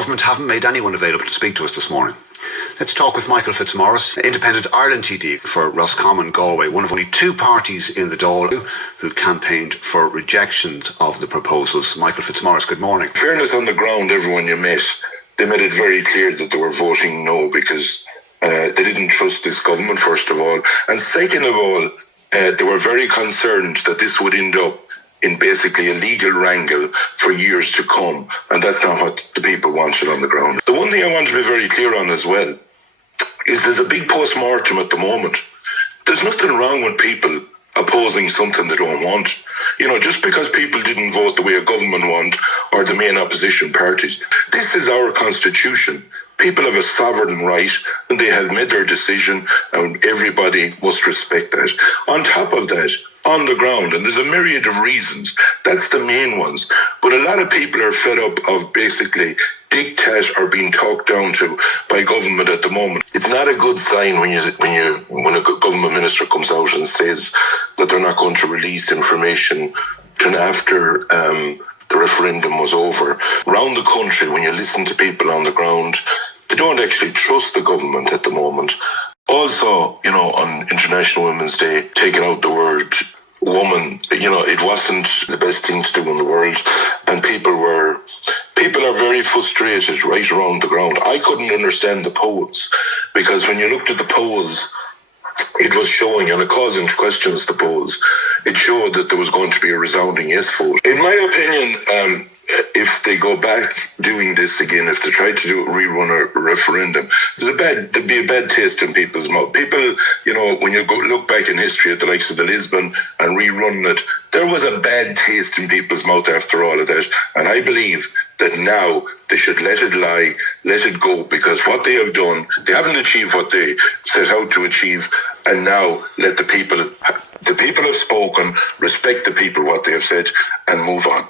Government haven't made anyone available to speak to us this morning. Let's talk with Michael Fitzmaurice, Independent Ireland TD for Roscommon Galway, one of only two parties in the Dáil who campaigned for rejection of the proposals. Michael Fitzmaurice, good morning. In fairness, on the ground, everyone you met, they made it very clear that they were voting no because they didn't trust this government, first of all. And second of all, they were very concerned that this would end up in basically a legal wrangle for years to come. And that's not what the people wanted on the ground. The one thing I want to be very clear on as well is there's a big post-mortem at the moment. There's nothing wrong with people opposing something they don't want. You know, just because people didn't vote the way a government want or the main opposition parties. This is our constitution. People have a sovereign right and they have made their decision and everybody must respect that. On top of that, on the ground, and there's a myriad of reasons, that's the main ones, but a lot of people are fed up of basically diktat or being talked down to by government at the moment. It's not a good sign when a government minister comes out and says that they're not going to release information till after the referendum was over. Around the country, when you listen to people on the ground, they don't actually trust the government at the moment. Also, you know, on International Women's Day, taking out the word woman, you know, it wasn't the best thing to do in the world. And people are very frustrated right around the ground. I couldn't understand the polls because when you looked at the polls, it was showing, and it caused into questions the polls, it showed that there was going to be a resounding yes vote. In my opinion, if they go back doing this again, if they try to rerun a referendum, there'd be a bad taste in people's mouth. People, you know, when you look back in history at the likes of the Lisbon and rerunning it, there was a bad taste in people's mouth after all of that. And I believe that now they should let it lie, let it go, because what they have done, they haven't achieved what they set out to achieve. And now let the people have spoken, respect the people, what they have said, and move on.